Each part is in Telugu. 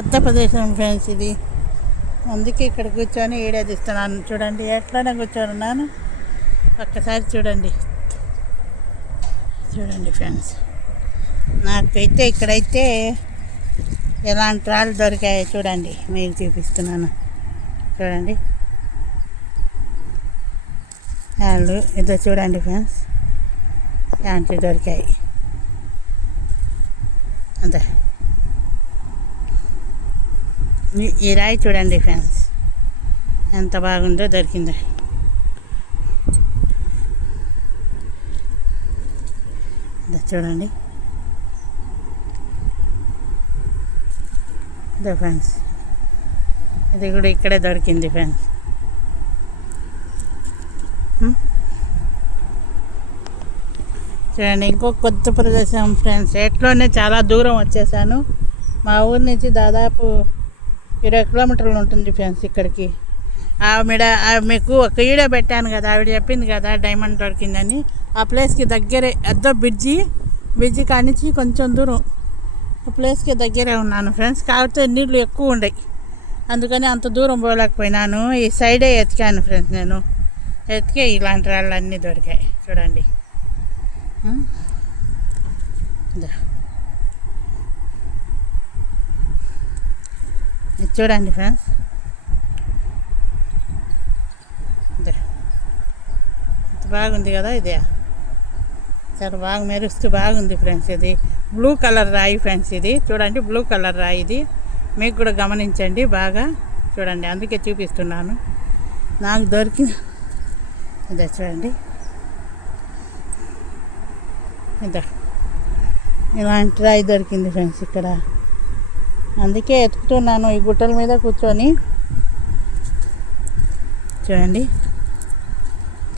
కొత్త ప్రదేశం ఫ్రెండ్స్ ఇది. అందుకే ఇక్కడ కూర్చొని ఏడాదిస్తున్నాను చూడండి ఎట్లానే కూర్చొని ఒక్కసారి చూడండి. చూడండి ఫ్రెండ్స్. నాకైతే ఇక్కడైతే ఎలాంటి రాళ్ళు దొరికాయో చూడండి. మీకు చూపిస్తున్నాను. చూడండి. రాళ్ళు ఇదో చూడండి ఫ్రెండ్స్. ఇలాంటివి దొరికాయి? అంతే ఈ- రాయి చూడండి ఫ్రెండ్స్. ఎంత బాగుందో దొరికిందో. చూడండి. ఇదో ఫ్రెండ్స్. ఇది కూడా ఇక్కడే దొరికింది ఫ్రెండ్స్. చూడండి ఇంకో కొత్త ప్రదేశం ఫ్రెండ్స్. ఎట్లోనే చాలా దూరం వచ్చేసాను. మా ఊరి నుంచి దాదాపు ఇరవై కిలోమీటర్లు ఉంటుంది ఫ్రెండ్స్ ఇక్కడికి. ఆవిడ మీకు ఒక వీడియో పెట్టాను కదా ఆవిడ చెప్పింది కదా డైమండ్ దొరికిందని. ఆ ప్లేస్కి దగ్గరే అద్దో బ్రిడ్జి బ్రిడ్జి కానించి కొంచెం దూరం. ఆ ప్లేస్కి దగ్గరే ఉన్నాను ఫ్రెండ్స్ కాకపోతే నీళ్ళు ఎక్కువ ఉండయి. అందుకని అంత దూరం పోలేకపోయినాను. ఈ సైడే ఎతికాను ఫ్రెండ్స్ నేను. ఎతికే ఇలాంటి రాళ్ళు అన్నీ దొరికాయి. చూడండి. ఇది చూడండి ఫ్రెండ్స్. బాగుంది కదా ఇది. చాలా బాగా మెరుస్తూ బాగుంది ఫ్రెండ్స్ ఇది. బ్లూ కలర్ రాయి ఫ్రెండ్స్ ఇది. చూడండి బ్లూ కలర్ రాయి ఇది. మీకు కూడా గమనించండి బాగా. చూడండి అందుకే చూపిస్తున్నాను. నాకు దొరికిన ఇదే చూడండి. ఇదే. ఇలాంటి రాయి దొరికింది ఫ్రెండ్స్ ఇక్కడ. అందుకే ఎత్తుకుతున్నాను ఈ గుట్టల మీద కూర్చొని. చూడండి.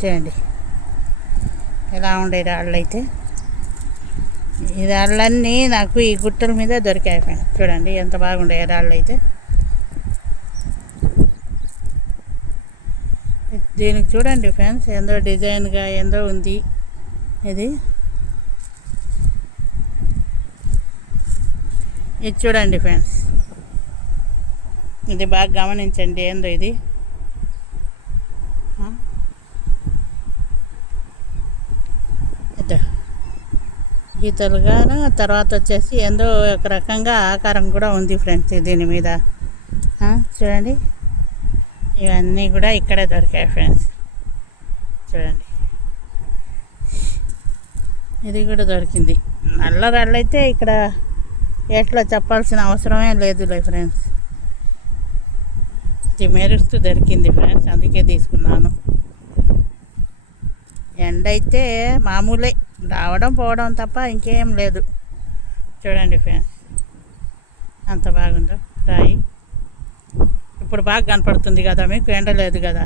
చూడండి. ఎలా ఉండే రాళ్ళు అయితే ఈ రాళ్ళన్నీ నాకు ఈ గుట్టల మీద దొరికాయి చూడండి ఎంత బాగుండే రాళ్ళు అయితే దీనికి చూడండి ఫ్రెండ్స్ ఎంతో డిజైన్గా ఎంతో ఉంది. ఇది ఇది చూడండి ఫ్రెండ్స్. ఇది బాగా గమనించండి ఏందో ఇది? ఆ? గారు గీతలుగా తర్వాత వచ్చేసి ఏందో ఒక రకంగా ఆకారం కూడా ఉంది ఫ్రెండ్స్ దీని మీద. చూడండి. ఇవన్నీ కూడా ఇక్కడే దొరికాయి ఫ్రెండ్స్. చూడండి. ఇది కూడా దొరికింది. నల్ల రాళ్ళు ఇక్కడ ఎట్లా చెప్పాల్సిన అవసరమే లేదులే ఫ్రెండ్స్. ఇది మెరుస్తూ దొరికింది ఫ్రెండ్స్ అందుకే తీసుకున్నాను. ఎండ అయితే మామూలే రావడం పోవడం తప్ప ఇంకేం లేదు. చూడండి ఫ్రెండ్స్ అంత బాగుందో? రాయి. ఇప్పుడు బాగా కనపడుతుంది కదా మీకు ఎండ లేదు కదా.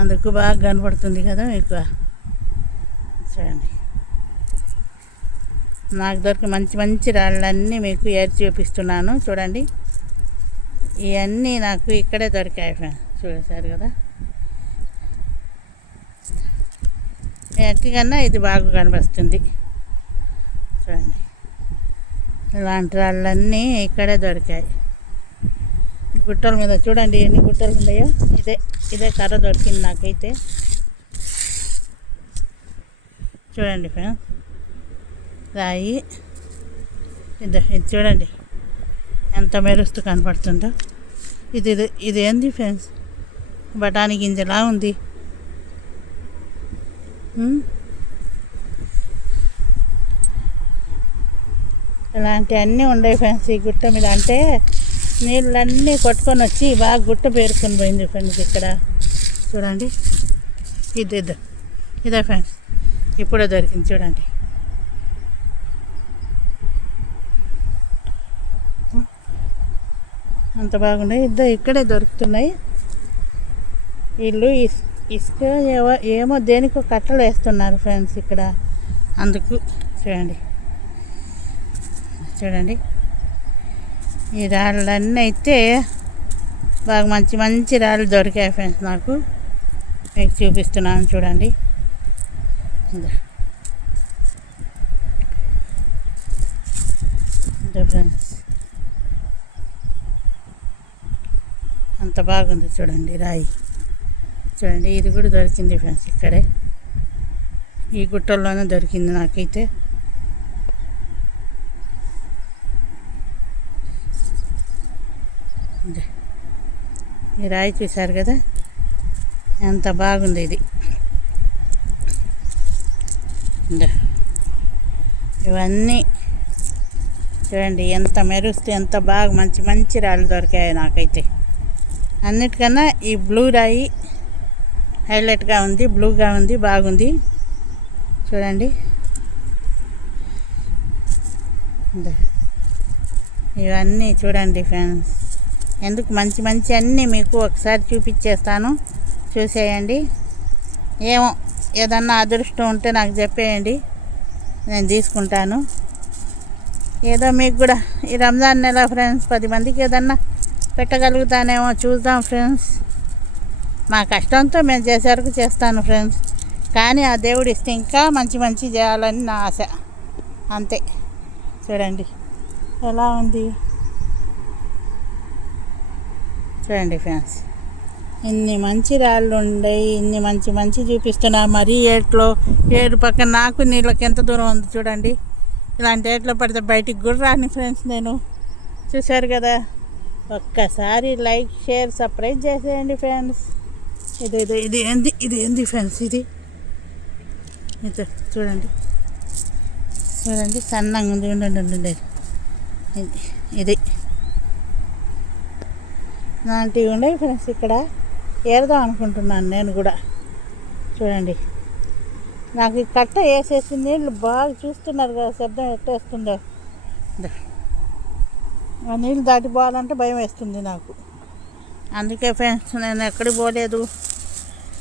అందుకు బాగా కనపడుతుంది కదా మీకు. చూడండి. నాకు దొరికి మంచి మంచి రాళ్ళన్నీ మీకు ఏర్చి చూపిస్తున్నాను. చూడండి. ఇవన్నీ నాకు ఇక్కడే దొరికాయి చూసారు కదా? ఎక్కడికన్నా ఇది బాగా కనిపిస్తుంది చూడండి. ఇలాంటి రాళ్ళన్నీ ఇక్కడే దొరికాయి. గుట్టల మీద చూడండి ఎన్ని గుట్టలు ఉన్నాయో. ఇదే ఇదే కర్ర దొరికింది నాకైతే. చూడండి ఫ్రెండ్స్. రాయి. ఇది ఇది చూడండి. ఎంత మెరుస్తూ కనపడుతుందో. ఇది ఇది ఇది ఏంది ఫ్రెండ్స్? బఠానీ గింజలా ఉంది. ఇలాంటివన్నీ ఉన్నాయి ఫ్రెండ్స్ ఈ గుట్ట మీద. అంటే నీళ్ళన్నీ కొట్టుకొని వచ్చి బాగా గుట్ట పేరుకొని పోయింది ఫ్రెండ్స్ ఇక్కడ. చూడండి. ఇది ఇది. ఇదే ఫ్రెండ్స్. ఇప్పుడే దొరికింది చూడండి. అంత బాగున్నాయి. ఇద్దరు ఇక్కడే దొరుకుతున్నాయి. వీళ్ళు ఇస్ ఇసుక ఏమో దేనికో కట్టలు వేస్తున్నారు ఫ్రెండ్స్ ఇక్కడ. అందుకు చూడండి. చూడండి. ఈ రాళ్ళన్నీ అయితే బాగా మంచి మంచి రాళ్ళు దొరికాయి ఫ్రెండ్స్ నాకు. మీకు చూపిస్తున్నాను చూడండి. ఫ్రెండ్స్. అంత బాగుంది చూడండి రాయి. చూడండి ఇది కూడా దొరికింది ఫ్రెండ్స్ ఇక్కడే. ఈ గుట్టల్లోనే దొరికింది నాకైతే. ఈ రాయి చూశారు కదా? ఎంత బాగుంది ఇది. ఇవన్నీ చూడండి ఎంత మెరుస్తే ఎంత బాగా మంచి మంచి రాళ్ళు దొరికాయి నాకైతే. అన్నిటికన్నా ఈ బ్లూ రాయి హైలైట్గా ఉంది బ్లూగా ఉంది బాగుంది. చూడండి. ఇవన్నీ చూడండి ఫ్రెండ్స్. ఎందుకు మంచి మంచి అన్నీ మీకు ఒకసారి చూపించేస్తాను. చూసేయండి. ఏమో ఏదన్నా అదృష్టం ఉంటే నాకు చెప్పేయండి. నేను తీసుకుంటాను. ఏదో మీకు కూడా ఈ రంజాన్ నెల ఫ్రెండ్స్ పది మందికి ఏదన్నా పెట్టగలుగుతానేమో చూద్దాం ఫ్రెండ్స్. మా కష్టంతో మేము చేసేవరకు చేస్తాను ఫ్రెండ్స్. కానీ ఆ దేవుడు ఇస్తే ఇంకా మంచి మంచి చేయాలని నా ఆశ. అంతే. చూడండి. ఎలా ఉంది? చూడండి ఫ్రెండ్స్. ఇన్ని మంచి రాళ్ళు ఉండయి ఇన్ని మంచి మంచి చూపిస్తున్నా. మరీ ఏట్లో ఏడు పక్కన నాకు నీళ్ళకి ఎంత దూరం ఉంది చూడండి. ఇలాంటి ఏట్లో పడితే బయటికి కూడా రాని ఫ్రెండ్స్ నేను. చూశారు కదా? ఒక్కసారి లైక్ షేర్ సప్రైజ్ చేసేయండి ఫ్రెండ్స్. ఇది ఇది ఇది ఏంది? ఇది ఏంది ఫ్రెండ్స్ ఇది? ఇది చూడండి. చూడండి సన్నంగా ఉంది. ఉండండి ఉండండి ఇది ఇది. ఇలాంటివి ఉండేవి ఫ్రెండ్స్ ఇక్కడ. ఏరదాం అనుకుంటున్నాను నేను కూడా. చూడండి. నాకు కట్ట వేసేసి నీళ్ళు బాగా చూస్తున్నారు కదా శబ్దం ఎట్టేస్తుందో. దా. ఆ నీళ్ళు దాటిపోవాలంటే భయం వేస్తుంది నాకు. అందుకే ఫ్రెండ్స్ నేను ఎక్కడికి పోలేదు.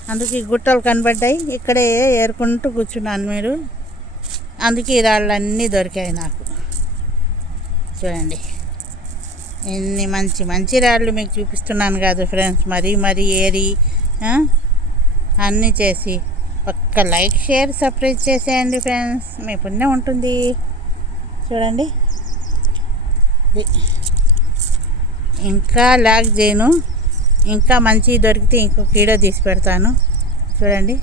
అందుకే ఈ గుట్టలు కనబడ్డాయి. ఇక్కడే ఏరుకుంటూ కూర్చున్నాను మీరు. అందుకే ఈ రాళ్ళన్నీ దొరికాయి నాకు. చూడండి. ఎన్ని మంచి మంచి రాళ్ళు మీకు చూపిస్తున్నాను కాదు ఫ్రెండ్స్. మరీ మరీ ఏరి అన్నీ చేసి ఒక్క లైక్ షేర్ సబ్స్క్రైబ్ చేసేయండి ఫ్రెండ్స్. మీ పుణ్యం ఉంటుంది. చూడండి. ఇంకా లాగ్ చేయను. ఇంకా మంచి దొరికితే ఇంకొక వీడియో తీసి పెడతాను. చూడండి.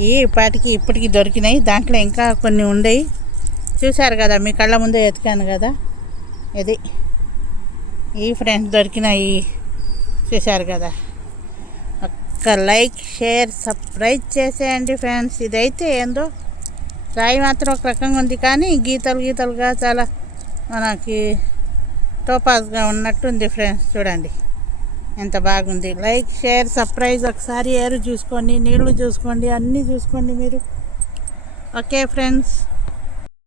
ఈ పాటికి ఇప్పటికి దొరికినాయి. దాంట్లో ఇంకా కొన్ని ఉండేవి చూశారు కదా మీ కళ్ళ ముందే ఎతికాను కదా. ఇది. ఈ ఫ్రెండ్స్ దొరికినాయి. చూశారు కదా. ఒక్క లైక్ షేర్ సబ్స్క్రైబ్ చేసేయండి ఫ్రెండ్స్. ఇదైతే ఏందో? రాయి మాత్రం ఒక రకంగా ఉంది కానీ గీతలు గీతలుగా చాలా మనకి టోపాస్గా ఉన్నట్టుంది ఫ్రెండ్స్ చూడండి. ఎంత బాగుంది. లైక్ షేర్ సర్ప్రైజ్ ఒకసారి ఏరు చూసుకోండి నీళ్ళు చూసుకోండి అన్నీ చూసుకోండి మీరు. Okay friends.